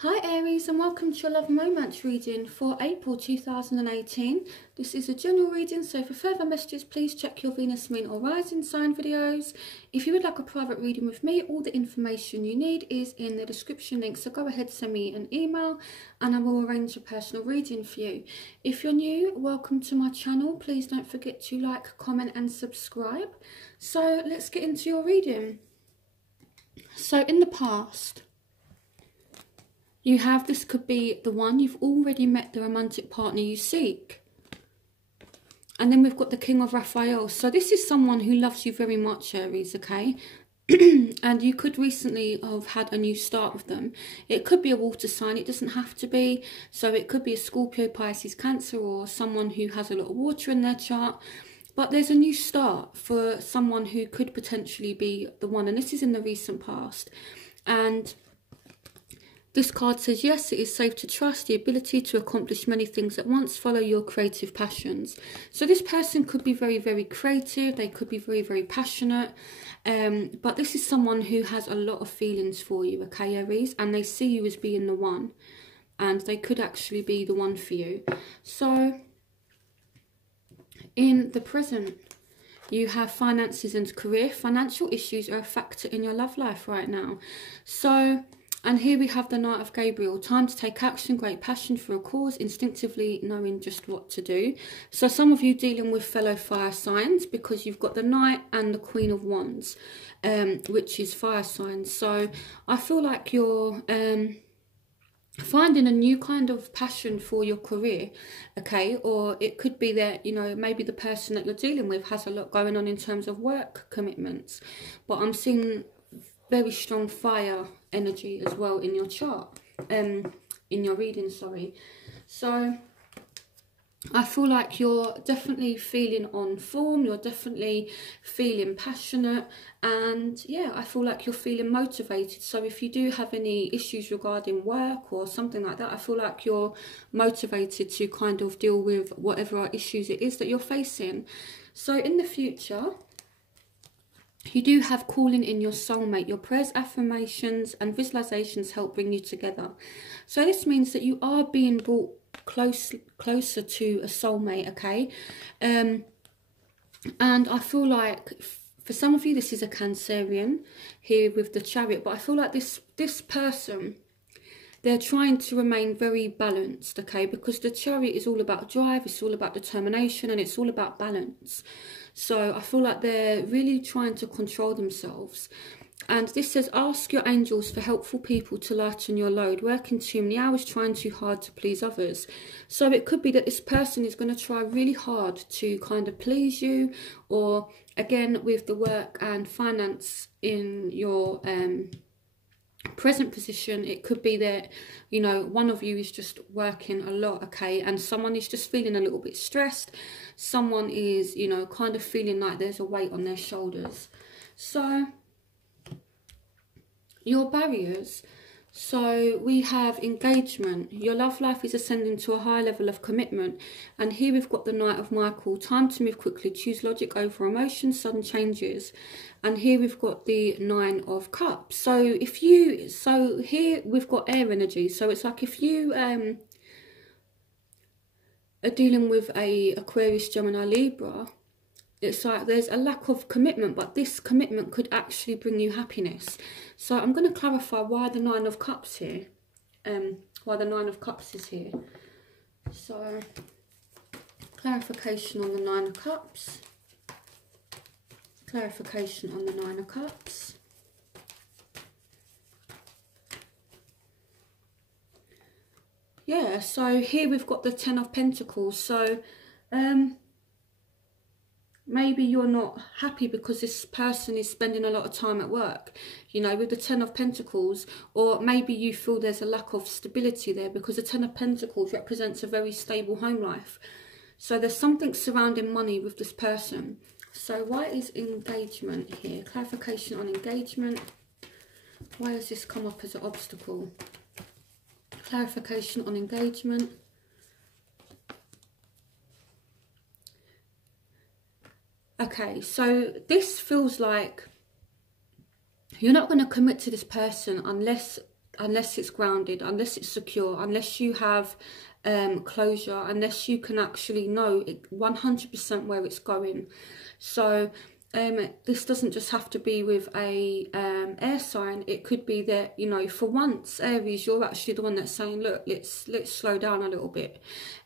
Hi Aries, and welcome to your love and romance reading for April 2018. This is a general reading, so for further messages please check your Venus, Moon or Rising sign videos. If you would like a private reading with me, all the information you need is in the description link, so go ahead, send me an email and I will arrange a personal reading for you. If you're new, welcome to my channel. Please don't forget to like, comment and subscribe. So let's get into your reading. So in the past, you have, this could be the one, you've already met the romantic partner you seek. And then we've got the King of Raphael. So this is someone who loves you very much, Aries, okay? And you could recently have had a new start with them. It could be a water sign, it doesn't have to be. So it could be a Scorpio, Pisces, Cancer, or someone who has a lot of water in their chart. But there's a new start for someone who could potentially be the one. And this is in the recent past. And this card says, yes, it is safe to trust the ability to accomplish many things at once. Follow your creative passions. So this person could be very, very creative. They could be very, very passionate. But this is someone who has a lot of feelings for you, okay, Aries? And they see you as being the one. And they could actually be the one for you. So in the present, you have finances and career. Financial issues are a factor in your love life right now. So, and here we have the Knight of Gabriel. Time to take action, great passion for a cause, instinctively knowing just what to do. So some of you dealing with fellow fire signs, because you've got the Knight and the Queen of Wands, which is fire signs. So I feel like you're finding a new kind of passion for your career, okay? Or it could be that, you know, maybe the person that you're dealing with has a lot going on in terms of work commitments. But I'm seeing very strong fire energy as well in your chart, in your reading, sorry. So I feel like you're definitely feeling on form, you're definitely feeling passionate, and yeah, I feel like you're feeling motivated. So if you do have any issues regarding work or something like that, I feel like you're motivated to kind of deal with whatever issues it is that you're facing. So in the future, you do have calling in your soulmate. Your prayers, affirmations and visualizations help bring you together. So this means that you are being brought closer to a soulmate, okay? And I feel like for some of you this is a Cancerian here with the Chariot, but I feel like this person, they're trying to remain very balanced, okay? Because the Chariot is all about drive, it's all about determination, and it's all about balance. So I feel like they're really trying to control themselves. And this says, ask your angels for helpful people to lighten your load. Working too many hours, trying too hard to please others. So it could be that this person is going to try really hard to kind of please you. Or again, with the work and finance in your present position, it could be that, you know, one of you is just working a lot, okay, and someone is just feeling a little bit stressed. Someone is, you know, kind of feeling like there's a weight on their shoulders. So your barriers, so we have engagement. Your love life is ascending to a high level of commitment. And here we've got the Knight of Michael. Time to move quickly. Choose logic over emotion. Sudden changes. And here we've got the Nine of Cups. So if you, so here we've got air energy. So it's like if you are dealing with a Aquarius, Gemini, Libra, it's like there's a lack of commitment, but this commitment could actually bring you happiness. So I'm going to clarify why the Nine of Cups here, why the Nine of Cups is here. So clarification on the Nine of Cups, clarification on the Nine of Cups. Yeah, so here we've got the Ten of Pentacles. So maybe you're not happy because this person is spending a lot of time at work, you know, with the Ten of Pentacles. Or maybe you feel there's a lack of stability there because the Ten of Pentacles represents a very stable home life. So there's something surrounding money with this person. So why is engagement here? Clarification on engagement. Why has this come up as an obstacle? Clarification on engagement. Okay, so this feels like you're not going to commit to this person unless unless it's grounded, unless it's secure, unless you have closure, unless you can actually know 100% where it's going. So this doesn't just have to be with a air sign. It could be that, you know, for once, Aries, you're actually the one that's saying, look, let's slow down a little bit,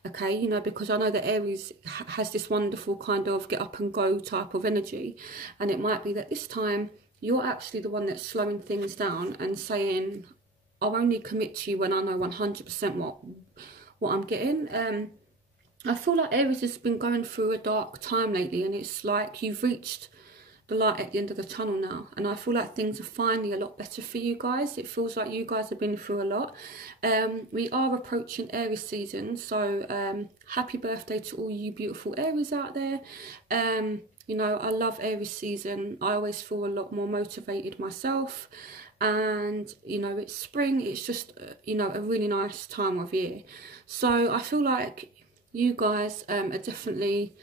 okay? You know, because I know that Aries has this wonderful kind of get up and go type of energy, and it might be that this time you're actually the one that's slowing things down and saying, I'll only commit to you when I know 100% what I'm getting. I feel like Aries has been going through a dark time lately, and it's like you've reached the light at the end of the tunnel now, and I feel like things are finally a lot better for you guys. It feels like you guys have been through a lot. We are approaching Aries season, so happy birthday to all you beautiful Aries out there. You know, I love Aries season. I always feel a lot more motivated myself, and you know, it's spring. It's just, you know, a really nice time of year. So I feel like you guys are definitely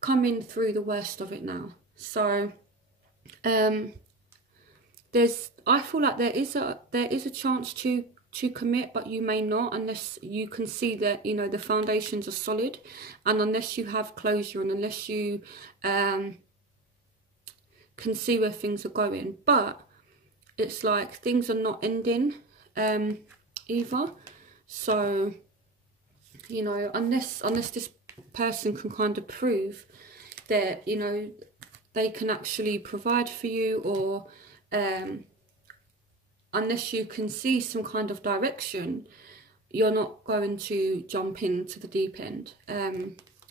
coming through the worst of it now. So I feel like there is a chance to commit, but you may not, unless you can see that, you know, the foundations are solid, and unless you have closure, and unless you can see where things are going. But it's like things are not ending either. So, you know, unless this person can kind of prove that, you know, they can actually provide for you, or unless you can see some kind of direction, you're not going to jump into the deep end,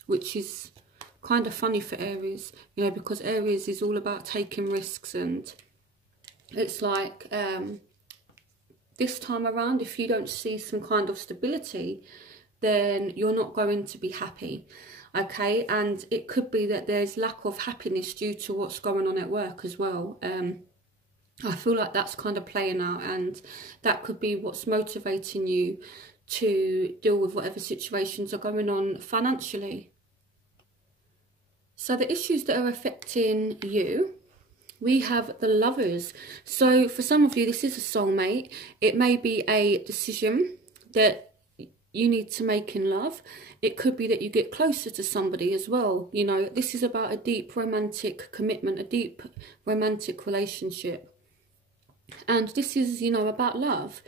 which is kind of funny for Aries, you know, because Aries is all about taking risks, and it's like this time around, if you don't see some kind of stability, then you're not going to be happy, okay? And it could be that there's lack of happiness due to what's going on at work as well. I feel like that's kind of playing out, and that could be what's motivating you to deal with whatever situations are going on financially. So the issues that are affecting you, we have the Lovers. So for some of you, this is a soulmate. It may be a decision that you need to make in love. It could be that you get closer to somebody as well. You know, this is about a deep romantic commitment, a deep romantic relationship. And this is, you know, about love,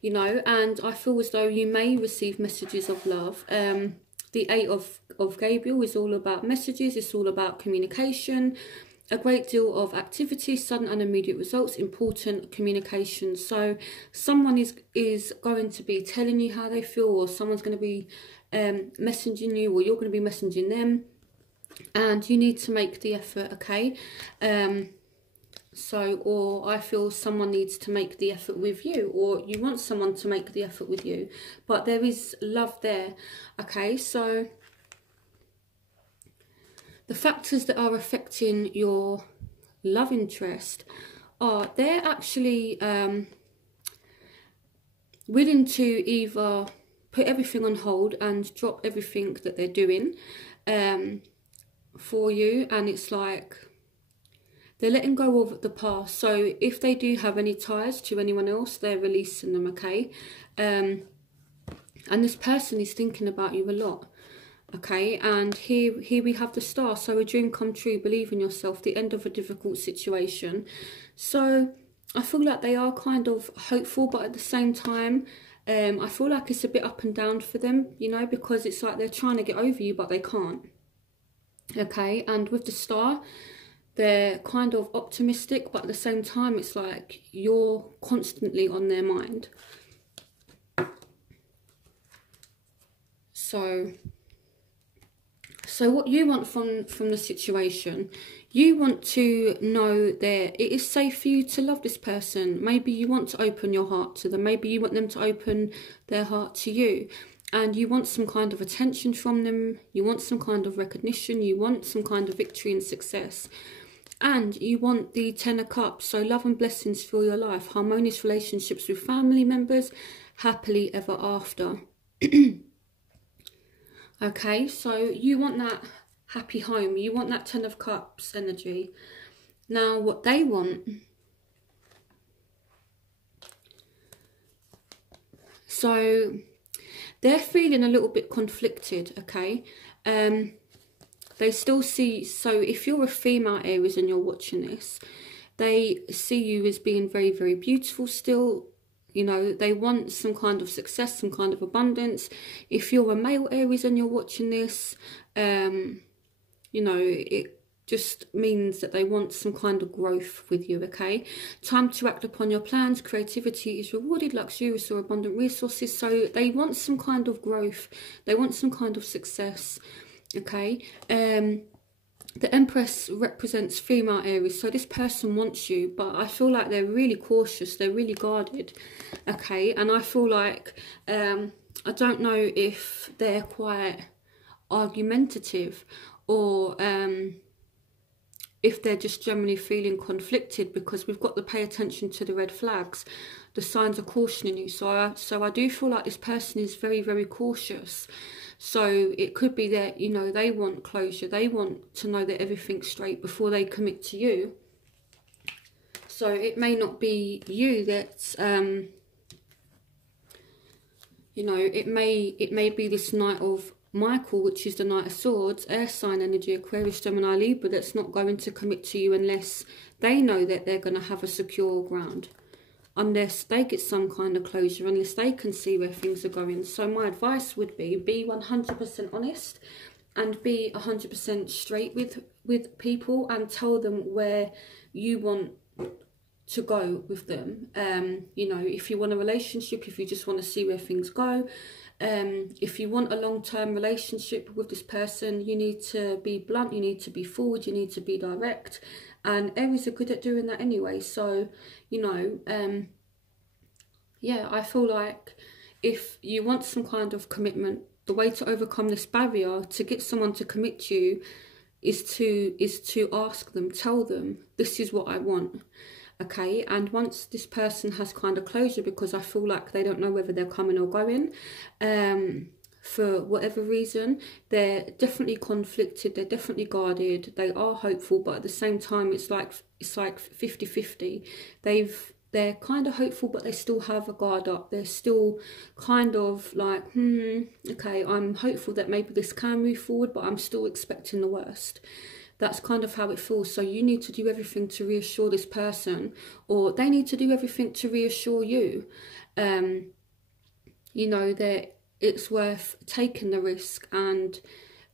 you know, and I feel as though you may receive messages of love. The Eight of Gabriel is all about messages. It's all about communication. A great deal of activity, sudden and immediate results, important communication. So someone is going to be telling you how they feel, or someone's going to be messaging you, or you're going to be messaging them, and you need to make the effort, okay? Or I feel someone needs to make the effort with you, or you want someone to make the effort with you, but there is love there, okay? So the factors that are affecting your love interest are they're actually willing to either put everything on hold and drop everything that they're doing for you, and it's like they're letting go of the past. So if they do have any ties to anyone else, they're releasing them, okay? And this person is thinking about you a lot. Okay, and here we have the Star. So a dream come true, believe in yourself, the end of a difficult situation. So I feel like they are kind of hopeful, but at the same time, I feel like it's a bit up and down for them, you know, because it's like they're trying to get over you, but they can't. Okay, and with the Star, they're kind of optimistic, but at the same time, it's like you're constantly on their mind. So what you want from the situation, you want to know that it is safe for you to love this person. Maybe you want to open your heart to them. Maybe you want them to open their heart to you. And you want some kind of attention from them. You want some kind of recognition. You want some kind of victory and success. And you want the Ten of Cups. So love and blessings for your life. Harmonious relationships with family members. Happily ever after. Okay, so you want that happy home. You want that Ten of Cups energy. Now, what they want So they're feeling a little bit conflicted, okay? They still see, so if you're a female Aries and you're watching this, they see you as being very, very beautiful still. You know, they want some kind of success, some kind of abundance. If you're a male Aries and you're watching this, you know, it just means that they want some kind of growth with you, okay? Time to act upon your plans. Creativity is rewarded, luxurious or abundant resources. So they want some kind of growth. They want some kind of success, okay? The Empress represents female Aries, so this person wants you, but I feel like they're really cautious, they're really guarded, okay? And I feel like, I don't know if they're quite argumentative, or if they're just generally feeling conflicted, because we've got to pay attention to the red flags. The signs are cautioning you. So I do feel like this person is very, very cautious. So it could be that, you know, they want closure. They want to know that everything's straight before they commit to you. So it may not be you that's, you know, it may be this Knight of Michael, which is the Knight of Swords, air sign energy, Aquarius, Gemini, Libra, that's not going to commit to you unless they know that they're going to have a secure ground. Unless they get some kind of closure, unless they can see where things are going. So my advice would be 100% honest and be 100% straight with people, and tell them where you want to go with them. You know, if you want a relationship, if you just want to see where things go, if you want a long-term relationship with this person, you need to be blunt, you need to be forward, you need to be direct. And Aries are good at doing that anyway. So, you know, yeah, I feel like if you want some kind of commitment, the way to overcome this barrier to get someone to commit to you is to ask them, tell them, this is what I want. Okay, and once this person has kind of closure, because I feel like they don't know whether they're coming or going, for whatever reason, they're definitely conflicted, they're definitely guarded, they are hopeful, but at the same time it's like 50-50. They're kind of hopeful, but they still have a guard up. They're still kind of like, okay, I'm hopeful that maybe this can move forward, but I'm still expecting the worst. That's kind of how it feels. So you need to do everything to reassure this person, or they need to do everything to reassure you. You know, that it's worth taking the risk and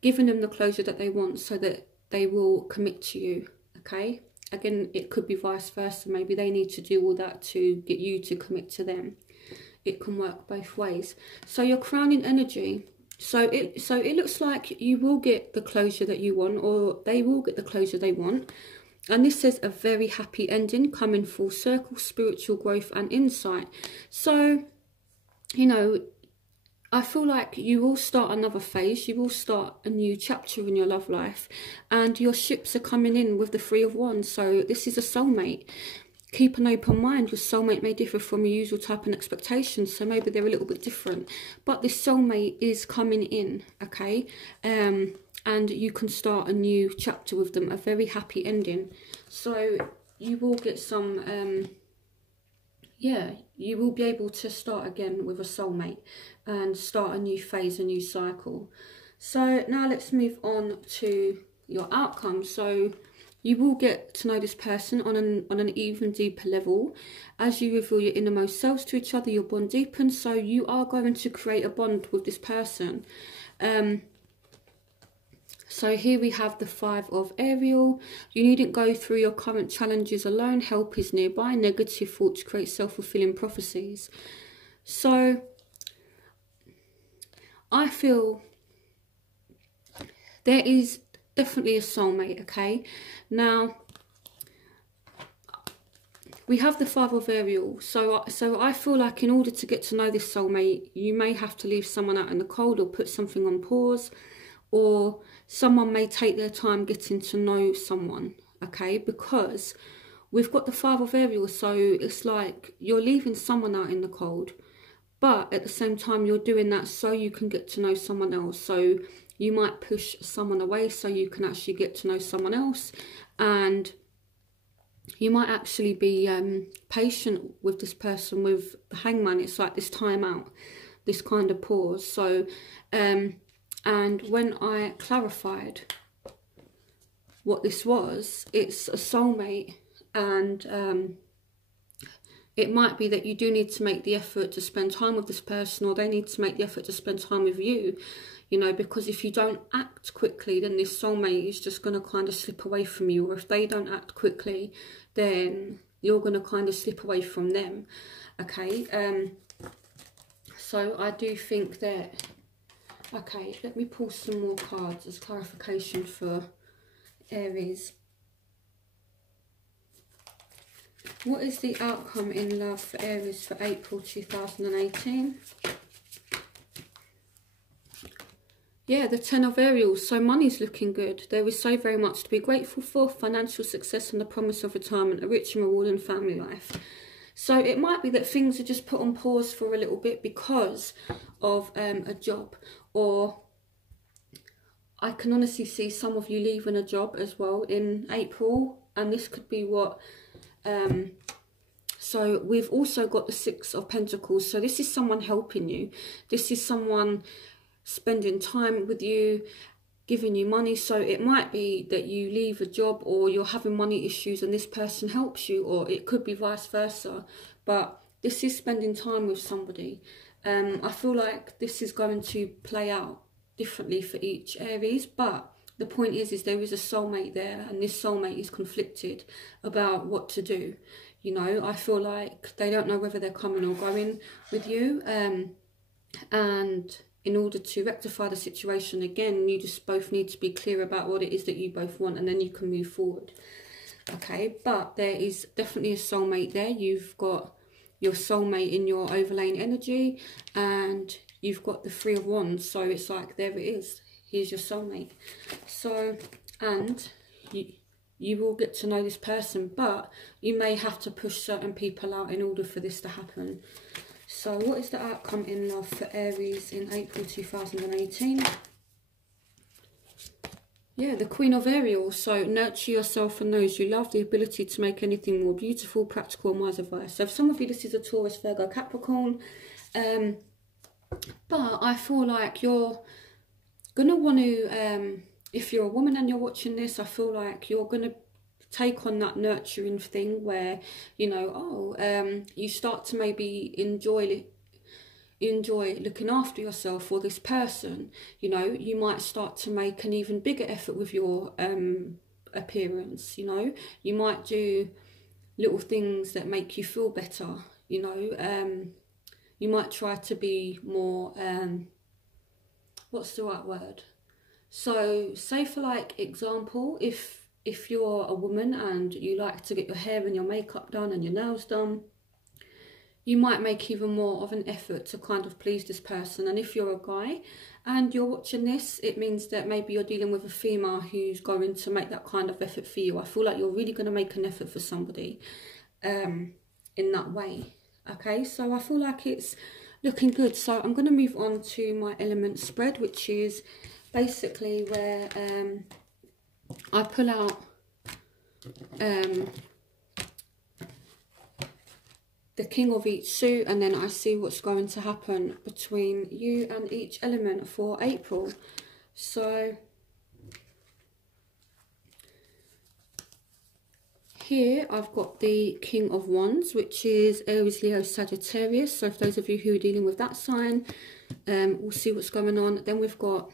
giving them the closure that they want, so that they will commit to you, okay? Again, it could be vice versa. Maybe they need to do all that to get you to commit to them. It can work both ways. So your crowning energy. So it looks like you will get the closure that you want, or they will get the closure they want. And this says a very happy ending, coming full circle, spiritual growth and insight. So, you know, I feel like you will start another phase, you will start a new chapter in your love life, and your ships are coming in with the Three of Wands. So this is a soulmate. Keep an open mind. Your soulmate may differ from your usual type and expectations, so maybe they're a little bit different. But this soulmate is coming in, okay? And you can start a new chapter with them, a very happy ending. So you will get some, yeah, you will be able to start again with a soulmate and start a new phase, a new cycle. So now let's move on to your outcome. So you will get to know this person on an even deeper level. As you reveal your innermost selves to each other, your bond deepens. So you are going to create a bond with this person. So here we have the Five of Ariel. You needn't go through your current challenges alone. Help is nearby. Negative thoughts create self-fulfilling prophecies. So I feel there is definitely a soulmate, okay? Now, we have the Five of Ariel. So I feel like in order to get to know this soulmate, you may have to leave someone out in the cold, or put something on pause, or someone may take their time getting to know someone, okay? Because we've got the Five of Ariel, so it's like you're leaving someone out in the cold, but at the same time you're doing that so you can get to know someone else. So you might push someone away so you can actually get to know someone else. And you might actually be patient with this person. With the Hangman, it's like this time out, this kind of pause. So, and when I clarified what this was, it's a soulmate, and it might be that you do need to make the effort to spend time with this person, or they need to make the effort to spend time with you, you know, because if you don't act quickly, then this soulmate is just going to kind of slip away from you. Or if they don't act quickly, then you're going to kind of slip away from them, okay? So I do think that, okay, let me pull some more cards as clarification for Aries. What is the outcome in love for Aries for April 2018? Yeah, the Ten of Ariels. So money's looking good. There is so very much to be grateful for. Financial success and the promise of retirement, a rich and rewarding family life. So it might be that things are just put on pause for a little bit because of a job. Or I can honestly see some of you leaving a job as well in April. And this could be what... so we've also got the Six of Pentacles. So this is someone helping you. This is someone spending time with you, giving you money. So it might be that you leave a job, or you're having money issues and this person helps you, or it could be vice versa. But this is spending time with somebody. I feel like this is going to play out differently for each Aries, but the point is there is a soulmate there, and this soulmate is conflicted about what to do. You know, I feel like they don't know whether they're coming or going with you. And in order to rectify the situation, again, you just both need to be clear about what it is that you both want, and then you can move forward. Okay, but there is definitely a soulmate there. You've got your soulmate in your overlaying energy, and you've got the Three of Wands. So it's like, there it is. Here's your soulmate. So, and you will get to know this person, but you may have to push certain people out in order for this to happen. So what is the outcome in love for Aries in April 2018? Yeah, the Queen of Ariel. So nurture yourself and those you love, the ability to make anything more beautiful, practical and wise advice. So for some of you, this is a Taurus, Virgo, Capricorn. But I feel like you're going to want to, if you're a woman and you're watching this, I feel like you're going to take on that nurturing thing where, you know, you start to maybe enjoy looking after yourself for this person. You know, you might start to make an even bigger effort with your appearance. You know, you might do little things that make you feel better. You know, you might try to be more, what's the right word? So say for like example, if you're a woman and you like to get your hair and your makeup done and your nails done, you might make even more of an effort to kind of please this person. And if you're a guy and you're watching this, it means that maybe you're dealing with a female who's going to make that kind of effort for you. I feel like you're really going to make an effort for somebody in that way. Okay, so I feel like it's looking good. So I'm going to move on to my element spread, which is basically where I pull out the king of each suit, and then I see what's going to happen between you and each element for April. So here I've got the King of Wands, which is Aries, Leo, Sagittarius. So for those of you who are dealing with that sign, we'll see what's going on. Then we've got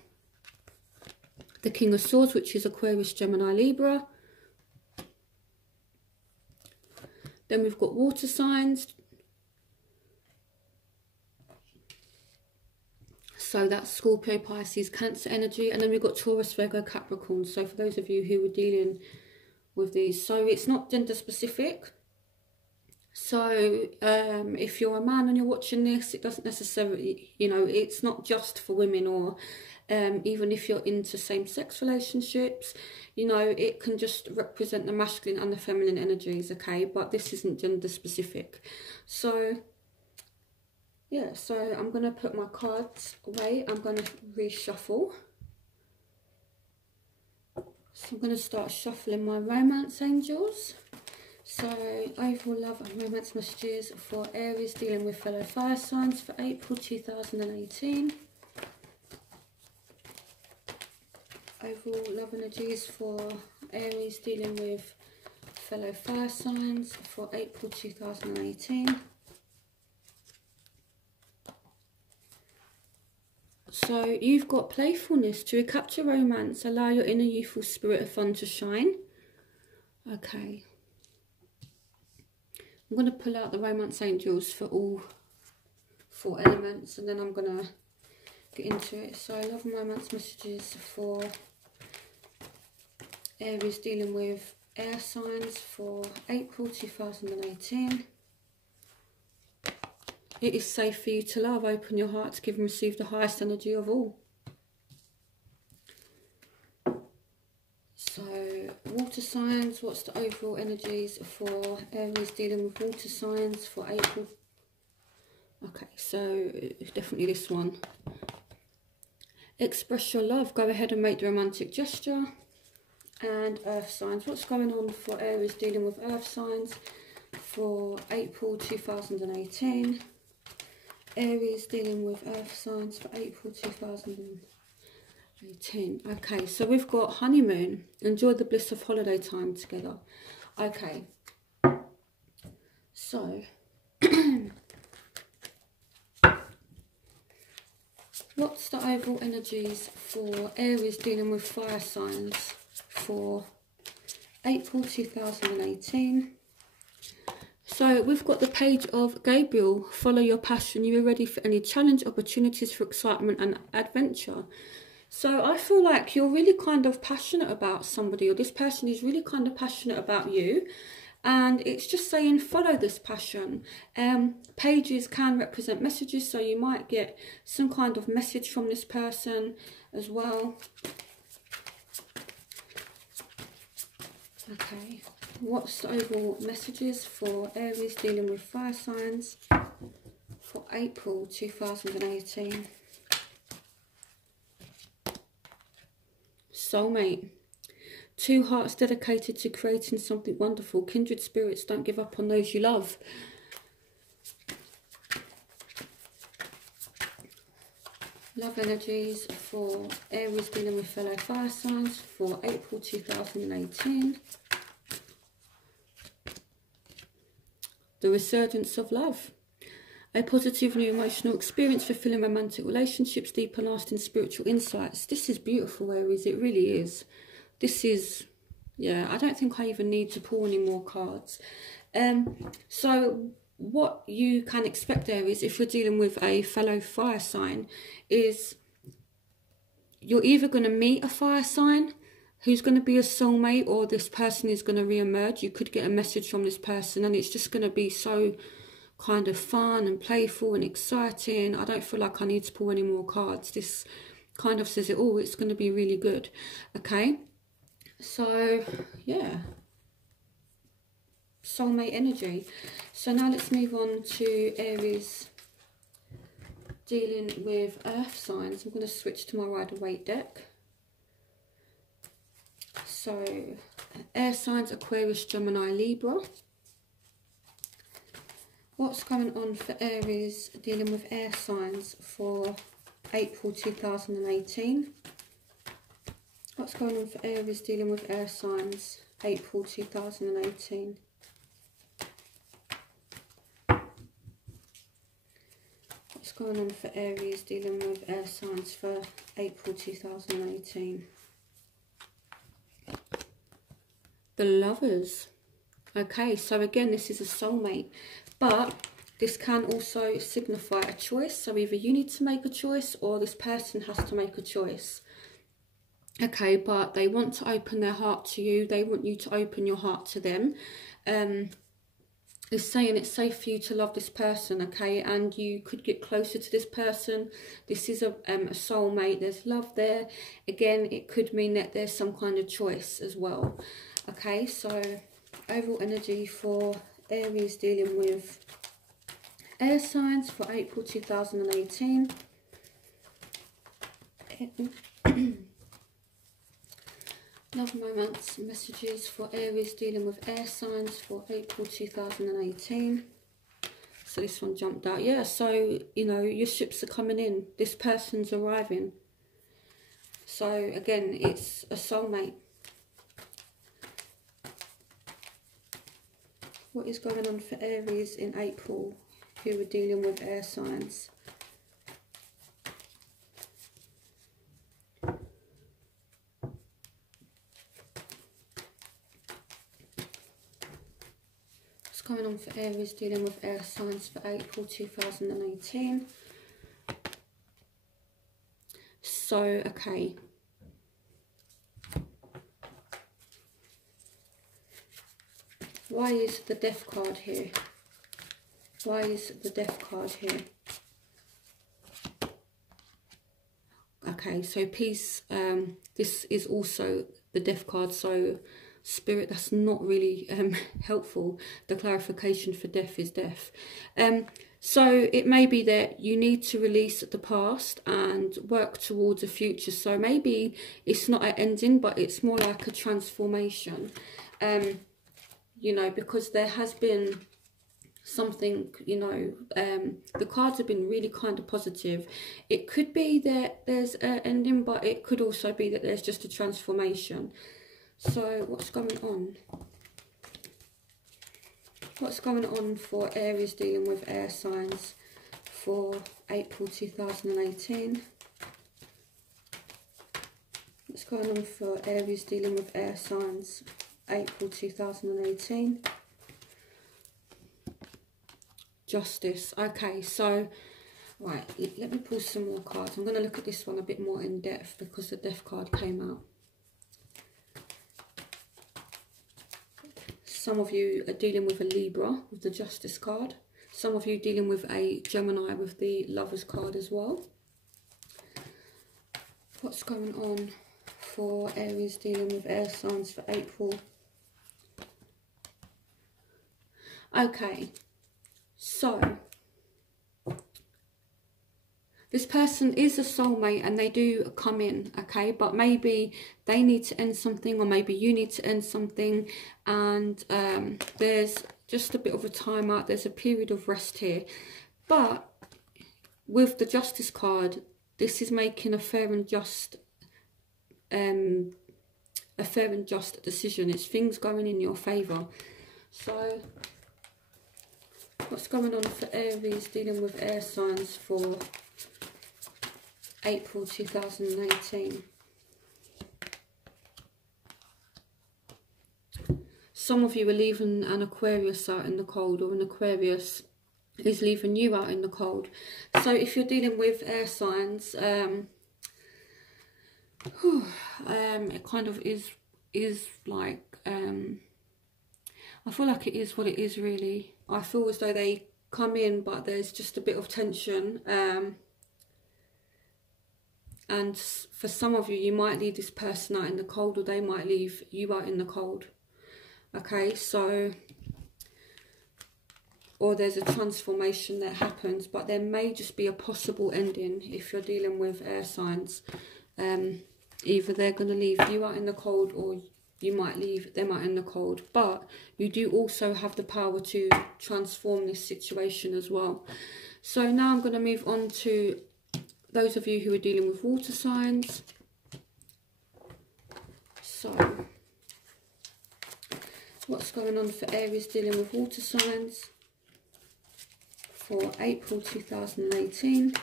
the King of Swords, which is Aquarius, Gemini, Libra. Then we've got water signs. So that's Scorpio, Pisces, Cancer energy. And then we've got Taurus, Virgo, Capricorn. So for those of you who are dealing with these, so it's not gender specific. So if you're a man and you're watching this, it doesn't necessarily, you know, it's not just for women, or even if you're into same-sex relationships, you know, it can just represent the masculine and the feminine energies, okay? But this isn't gender specific. So yeah, so I'm going to put my cards away. I'm going to reshuffle. So I'm going to start shuffling my romance angels. So, overall love and romance messages for Aries dealing with fellow fire signs for April 2018. Overall love energies for Aries dealing with fellow fire signs for April 2018. So, you've got playfulness to recapture romance, allow your inner youthful spirit of fun to shine. Okay. I'm going to pull out the romance angels for all 4 elements, and then I'm going to get into it. So, love and romance messages for Aries dealing with air signs for April 2018. It is safe for you to love. Open your heart to give and receive the highest energy of all. So, water signs, what's the overall energies for Aries dealing with water signs for April? Okay, so definitely this one. Express your love, go ahead and make the romantic gesture. And earth signs, what's going on for Aries dealing with earth signs for April 2018? Aries dealing with earth signs for April 2018. Okay, so we've got honeymoon. Enjoy the bliss of holiday time together. Okay. So, what's the overall energies for Aries dealing with fire signs for April 2018? So we've got the page of Gabriel. Follow your passion. You are ready for any challenge, opportunities for excitement and adventure. So I feel like you're really kind of passionate about somebody, or this person is really kind of passionate about you. And it's just saying follow this passion. Pages can represent messages, so you might get some kind of message from this person as well. Okay. What's the overall messages for Aries dealing with fire signs for April 2018? Soulmate. 2 hearts dedicated to creating something wonderful. Kindred spirits, don't give up on those you love. Love energies for Aries dealing with fellow fire signs for April 2018. The resurgence of love. A positive new emotional experience, fulfilling romantic relationships, deeper lasting spiritual insights. This is beautiful, Aries. It really is. This is, yeah, I don't think I even need to pull any more cards. So what you can expect, Aries, if you're dealing with a fellow fire sign, is you're either going to meet a fire sign who's going to be a soulmate, or this person is going to re-emerge. You could get a message from this person and it's just going to be so kind of fun and playful and exciting. I don't feel like I need to pull any more cards. This kind of says it all. It's going to be really good. Okay, so yeah, soulmate energy. So now let's move on to Aries dealing with earth signs. I'm going to switch to my Rider-Waite deck. So, air signs, Aquarius, Gemini, Libra. What's going on for Aries dealing with air signs for April 2018? What's going on for Aries dealing with air signs, April 2018? What's going on for Aries dealing with air signs for April 2018? The Lovers. Okay, so again, this is a soulmate, but this can also signify a choice. So either you need to make a choice or this person has to make a choice. Okay, but they want to open their heart to you. They want you to open your heart to them. It's saying it's safe for you to love this person, okay, and you could get closer to this person. This is a soulmate. There's love there. Again, it could mean that there's some kind of choice as well. Okay, so overall energy for Aries dealing with air signs for April 2018. Love, romance, messages for Aries dealing with air signs for April 2018. So this one jumped out. Yeah, so, you know, your ships are coming in. This person's arriving. So, again, it's a soulmate. What is going on for Aries in April who are dealing with air signs? What's going on for Aries dealing with air signs for April 2018? So, okay. Why is the Death card here? Why is the Death card here? Okay, so peace, this is also the Death card, so Spirit, that's not really helpful. The clarification for death is death. So it may be that you need to release the past and work towards a future. So maybe it's not an ending, but it's more like a transformation. You know, because there has been something, you know, the cards have been really kind of positive. It could be that there's an ending, but it could also be that there's just a transformation. So what's going on? What's going on for Aries dealing with air signs for April 2018? What's going on for Aries dealing with air signs April 2018? Justice. Okay, so right, let me pull some more cards. I'm going to look at this one a bit more in depth because the Death card came out. Some of you are dealing with a Libra with the Justice card. Some of you dealing with a Gemini with the Lovers card as well. What's going on for Aries dealing with air signs for April? Okay, so this person is a soulmate and they do come in, okay? But maybe they need to end something, or maybe you need to end something, and there's just a bit of a time out. There's a period of rest here. But with the Justice card, this is making a fair and just decision. It's things going in your favour. So what's going on for Aries dealing with air signs for April 2018? Some of you are leaving an Aquarius out in the cold, or an Aquarius is leaving you out in the cold. So if you're dealing with air signs, it kind of is like, I feel like it is what it is really. I feel as though they come in, but there's just a bit of tension. And for some of you, you might leave this person out in the cold, or they might leave you out in the cold. Okay, so, or there's a transformation that happens, but there may just be a possible ending if you're dealing with air signs. Either they're going to leave you out in the cold, or you might leave them out in the cold. But you do also have the power to transform this situation as well. So now I'm going to move on to those of you who are dealing with water signs. So what's going on for Aries dealing with water signs for April 2018?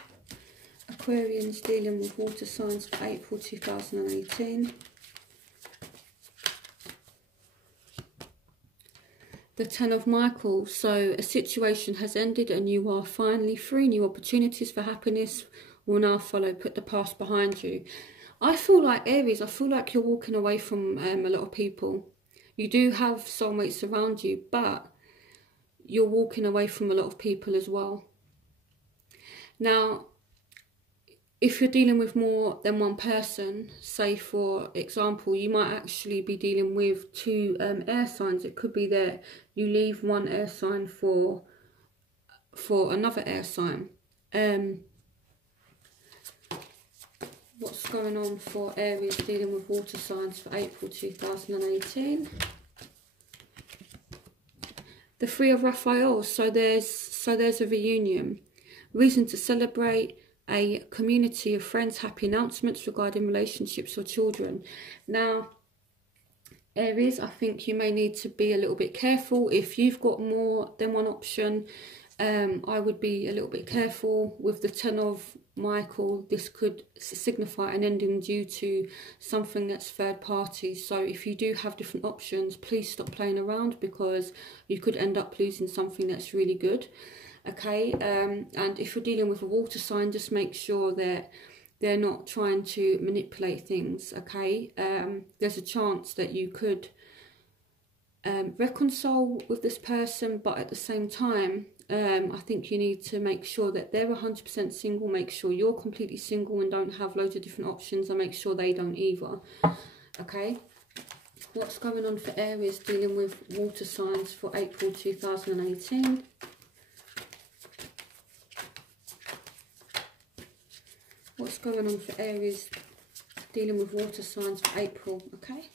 Aquarians dealing with water signs for April 2018. The Ten of Michael. So a situation has ended and you are finally free. New opportunities for happiness will now follow. Put the past behind you. I feel like Aries, I feel like you're walking away from a lot of people. You do have soulmates around you, but you're walking away from a lot of people as well. Now, if you're dealing with more than one person, say for example, you might actually be dealing with two air signs. It could be that you leave one air sign for another air sign. What's going on for Aries dealing with water signs for April 2018? The Three of Raphael. So there's a reunion, reason to celebrate, a community of friends, happy announcements regarding relationships or children. Now, Aries, I think you may need to be a little bit careful if you've got more than one option. I would be a little bit careful with the Ten of Michael. This could signify an ending due to something that's third party. So if you do have different options, please stop playing around, because you could end up losing something that's really good. Okay, and if you're dealing with a water sign, just make sure that they're not trying to manipulate things. Okay, there's a chance that you could reconcile with this person, but at the same time, I think you need to make sure that they're 100% single, make sure you're completely single and don't have loads of different options, and make sure they don't either. Okay, what's going on for Aries dealing with water signs for April 2018? What's going on for Aries dealing with water signs for April? Okay.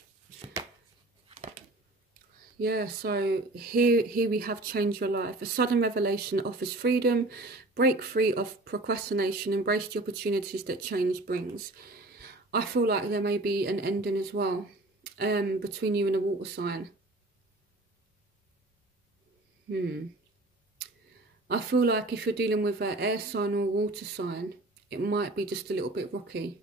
Yeah, so here we have change your life. A sudden revelation that offers freedom. Break free of procrastination. Embrace the opportunities that change brings. I feel like there may be an ending as well between you and a water sign. I feel like if you're dealing with an air sign or a water sign, it might be just a little bit rocky.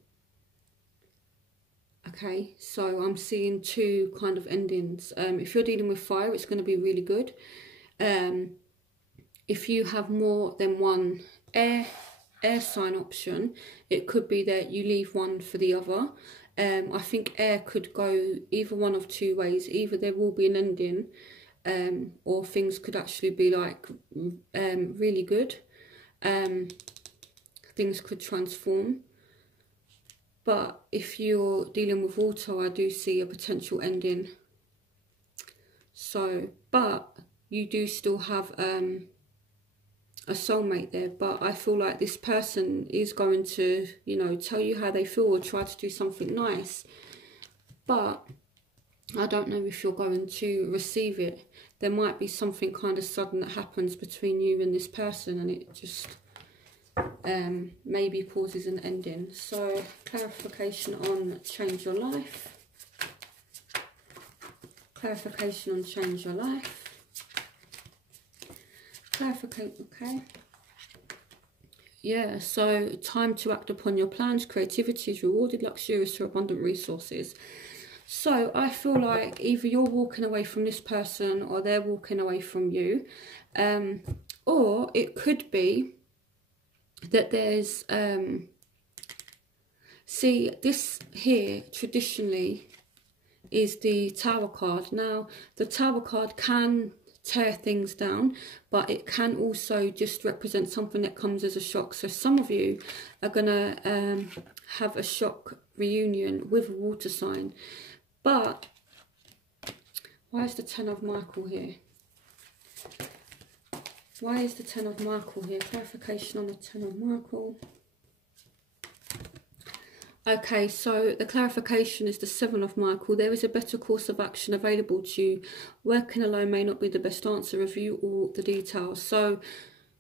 Okay, so I'm seeing two kind of endings. If you're dealing with fire, it's going to be really good. If you have more than one air sign option, it could be that you leave one for the other. I think air could go either one of two ways. Either there will be an ending, or things could actually be like really good. Things could transform. But if you're dealing with water, I do see a potential ending. So, but you do still have a soulmate there. But I feel like this person is going to, you know, tell you how they feel or try to do something nice. But I don't know if you're going to receive it. There might be something kind of sudden that happens between you and this person, and it just maybe causes an ending. So clarification on change your life. Clarification on change your life. Okay. Yeah, so time to act upon your plans. Creativity is rewarded, luxurious or abundant resources. So I feel like either you're walking away from this person or they're walking away from you. Or it could be that there's see, this here traditionally is the Tower card. Now the Tower card can tear things down, but it can also just represent something that comes as a shock. So some of you are gonna have a shock reunion with a water sign. But why is the Ten of Michael here? Why is the Ten of Michael here? Clarification on the Ten of Michael. Okay, so the clarification is the Seven of Michael. There is a better course of action available to you. Working alone may not be the best answer. Review all the details. So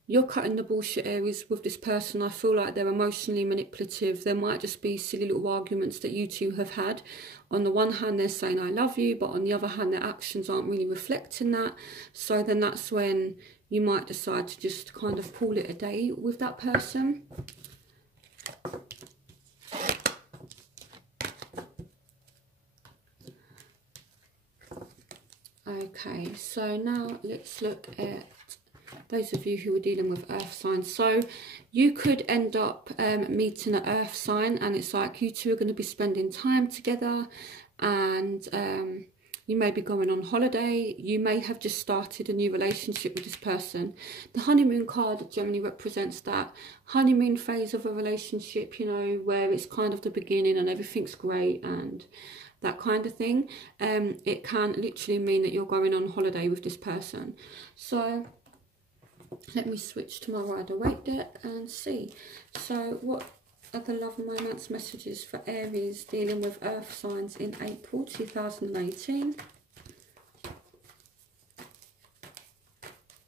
you're cutting the bullshit, Aries, with this person. I feel like they're emotionally manipulative. There might just be silly little arguments that you two have had. On the one hand, they're saying, I love you. But on the other hand, their actions aren't really reflecting that. So then that's when you might decide to just kind of call it a day with that person. Okay, so now let's look at those of you who are dealing with earth signs. So you could end up meeting an earth sign, and it's like you two are going to be spending time together, and you may be going on holiday. You may have just started a new relationship with this person. The honeymoon card generally represents that honeymoon phase of a relationship, you know, where it's kind of the beginning and everything's great and that kind of thing. It can literally mean that you're going on holiday with this person. So let me switch to my Rider-Waite deck and see. So what other love and romance messages for Aries dealing with earth signs in April 2018.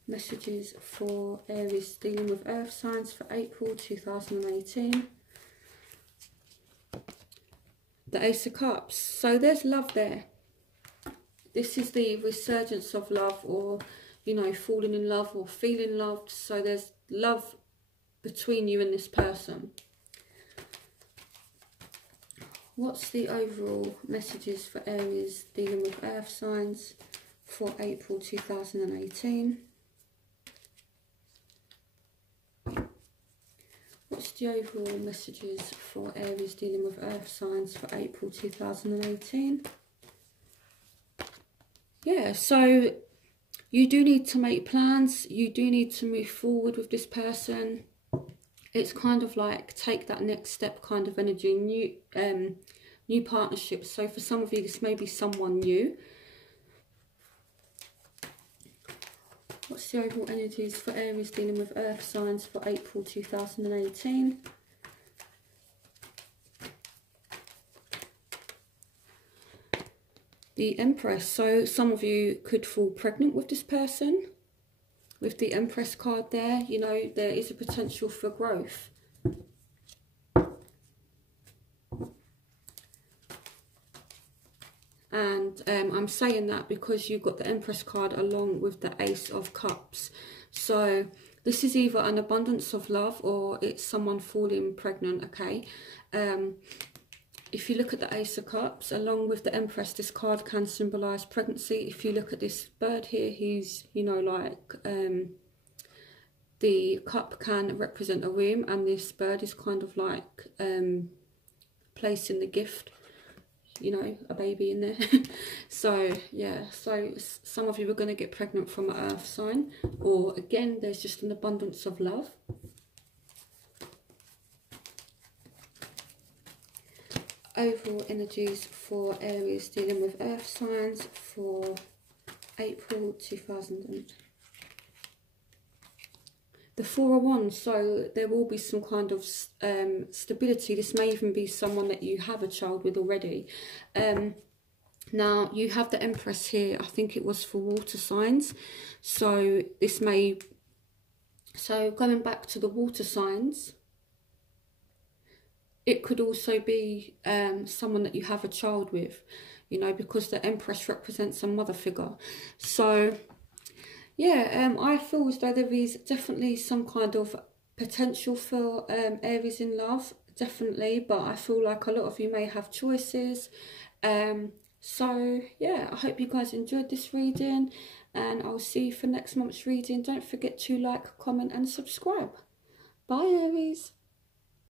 Messages for Aries dealing with earth signs for April 2018. The Ace of Cups. So there's love there. This is the resurgence of love, or, you know, falling in love or feeling loved. So there's love between you and this person. What's the overall messages for Aries dealing with earth signs for April 2018? What's the overall messages for Aries dealing with earth signs for April 2018? Yeah, so you do need to make plans. You do need to move forward with this person. It's kind of like take that next step kind of energy, new partnerships. So for some of you, this may be someone new. What's the overall energies for Aries dealing with earth signs for April 2018? The Empress. So some of you could fall pregnant with this person. With the Empress card there, you know, there is a potential for growth. And I'm saying that because you've got the Empress card along with the Ace of Cups. So this is either an abundance of love or it's someone falling pregnant, okay? If you look at the Ace of Cups along with the Empress, this card can symbolise pregnancy. If you look at this bird here, he's, you know, like the cup can represent a womb, and this bird is kind of like placing the gift, you know, a baby in there. So yeah, so some of you are going to get pregnant from an earth sign, or again there's just an abundance of love. Overall energies for Aries dealing with earth signs for April 2000. The Four of Wands, so there will be some kind of stability. This may even be someone that you have a child with already. Now, you have the Empress here. I think it was for water signs. So this may... So going back to the water signs, it could also be someone that you have a child with, you know, because the Empress represents a mother figure. So, yeah, I feel as though there is definitely some kind of potential for Aries in love, definitely. But I feel like a lot of you may have choices. So, yeah, I hope you guys enjoyed this reading. And I'll see you for next month's reading. Don't forget to like, comment and subscribe. Bye, Aries.